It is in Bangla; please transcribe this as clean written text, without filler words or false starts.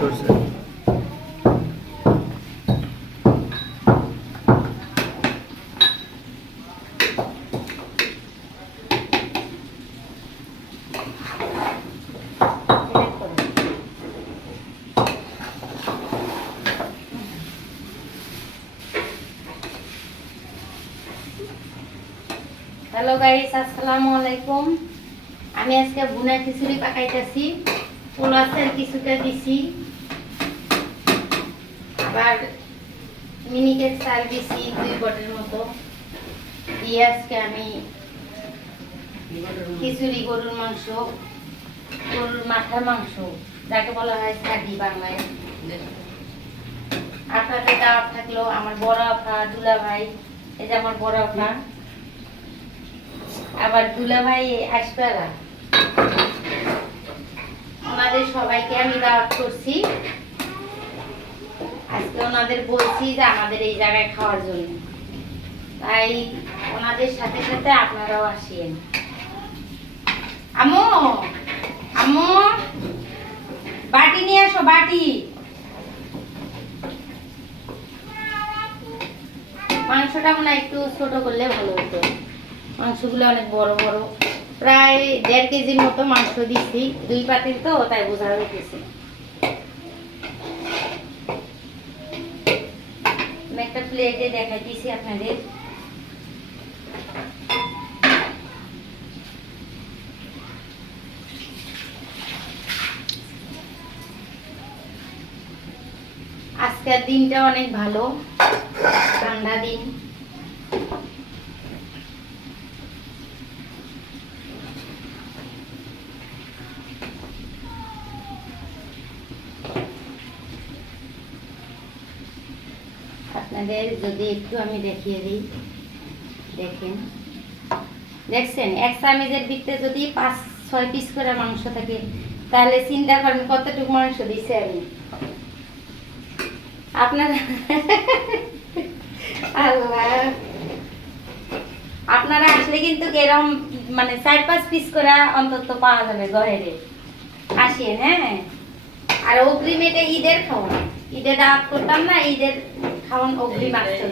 করছে। হ্যালো গাইস, আসসালামু আলাইকুম। আমি আজকে ভুনা খিচুড়ি পাকাইতেছি। পোলাসের কিছুটা দিছি, আবার মিনিকেট চাল দিছি 2 বটের মতো দিয়ে আজকে আমি খিচুড়ি গরুর মাংস, গরুর মাথার মাংস যাকে বলা হয় ছাগি বাংলায়। আপনাদের দাওয়াত থাকলো। আমার বড় আপা, দুলা ভাই, এই যে আমার বড় আপা, আবার দুলা ভাই আসবে না। ওনাদের সবাইকে আমি দাওয়াত করছি। আজকে ওনাদের বলছি যে আমাদের এই জায়গায় খাওয়ার জন্য, তাই ওনাদের সাথে সাথে আপনারাও আসেন। আম্মু, আম্মু বাটি নিয়ে আসো, বাটি। মাংসটা মনে হয় একটু ছোট করলে ভালো হতো। মাংসগুলো অনেক বড় বড়, প্রায় 1.5 কেজির মতো মাংস দিচ্ছি। 2 পাতিল তো, তাই বোঝা হইতেছে। আমি একটা প্লেটে দেখাই দিয়েছি আপনাদের। আজকের দিনটা অনেক ভালো, ঠান্ডা দিন। আপনাদের যদি একটু আমি দেখিয়ে দিই, দেখেন, দেখছেন এক চামচের ভিতরে যদি 5-6 পিস করে মাংস থাকে, তাহলে চিন্তা করেন কতটুকু মাংস দিছে আমি। আপনারা আল্লাহ, আপনারা আসলে কিন্তু এরকম মানে 4-5 পিস করে অন্তত পাওয়া যাবে ঘরে। আসেন, হ্যাঁ। আর অগ্রিমেটে ঈদের খাওয়ান, ঈদে দাওয়াত করতাম না, ঈদের খাওয়ান অগ্রিম আসতে।